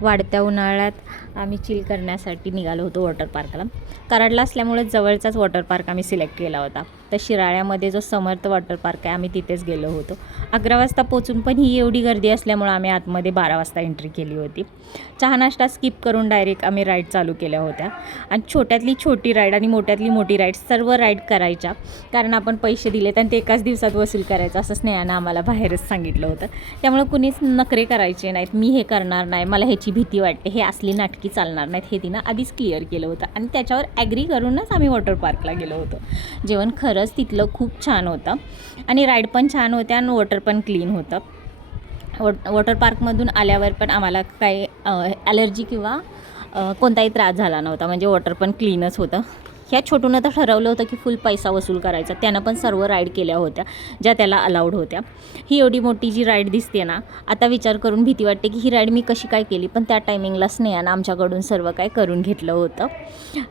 वाढत्या उन्हाळ्यात आम्ही चिल करण्यासाठी निघालो होतो वॉटर पार्कला. कराडला असल्यामुळे जवळचाच वॉटर पार्क आम्ही सिलेक्ट केला होता. तर शिराळ्यामध्ये जो समर्थ वॉटर पार्क आहे आम्ही तिथेच गेलो होतो. 11 वाजता पोचून पण ही एवढी गर्दी असल्यामुळे आम्ही आतमध्ये 12 वाजता एंट्री केली होती. चहा नाश्ता स्किप करून डायरेक्ट आम्ही राईड चालू केल्या होत्या. आणि छोट्यातली छोटी राईड आणि मोठ्यातली मोठी राईड सर्व राईड करायच्या, कारण आपण पैसे दिलेत आणि ते एकाच दिवसात वसूल करायचं असं स्नेहानं आम्हाला बाहेरच सांगितलं होतं. त्यामुळे कुणीच नखरे करायचे नाहीत, मी हे करणार नाही, मला ह्याची भीती वाटते, हे असली नाटकी चालणार नाहीत, हे तिनं आधीच क्लिअर केलं होतं. आणि त्याच्यावर ॲग्री करूनच आम्ही वॉटर पार्कला गेलो होतो. जेवण खरंच तिथलं खूप छान होतं आणि राईड पण छान होत्या आणि वॉटर पण क्लीन होतं. वॉटर पार्कमधून आल्यावर पण आम्हाला काही ॲलर्जी किंवा कोणताही त्रास झाला नव्हता. म्हणजे वॉटर पण क्लीनच होतं. ह्या छोटूनं तर ठरवलं होतं की फुल पैसा वसूल करायचा. त्यानं पण सर्व राईड केल्या होत्या ज्या त्याला अलाउड होत्या. ही एवढी मोठी जी राईड दिसते ना, आता विचार करून भीती वाटते की ही राईड मी कशी काय केली. पण त्या टायमिंगला स्नेहानं आमच्याकडून सर्व काय करून घेतलं होतं.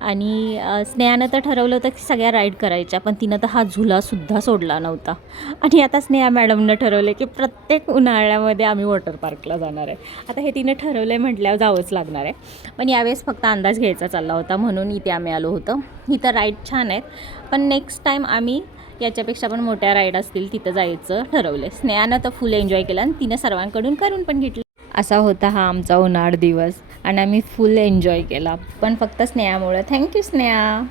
आणि स्नेहानं तर ठरवलं होतं की सगळ्या राईड करायच्या, पण तिनं तर हा झुलासुद्धा सोडला नव्हता. आणि आता स्नेहा मॅडमनं ठरवलं की प्रत्येक उन्हाळ्यामध्ये आम्ही वॉटर पार्कला जाणार आहे. आता हे तिनं ठरवलं आहे म्हटल्यावर जावंच लागणार आहे. पण यावेळेस फक्त अंदाज घ्यायचा चालला होता म्हणून इथे आम्ही आलो होतो. इथं राईड छान आहेत, पण नेक्स्ट टाईम आम्ही याच्यापेक्षा पण मोठ्या राईड असतील तिथं जायचं ठरवलं. स्नेहानं तर फुल एन्जॉय केला आणि तिनं सर्वांकडून करून पण घेतलं. असा होता हा आमचा उन्हाळ दिवस आणि आम्ही फुल एन्जॉय केला, पण फक्त स्नेहामुळं. थँक्यू स्नेहा.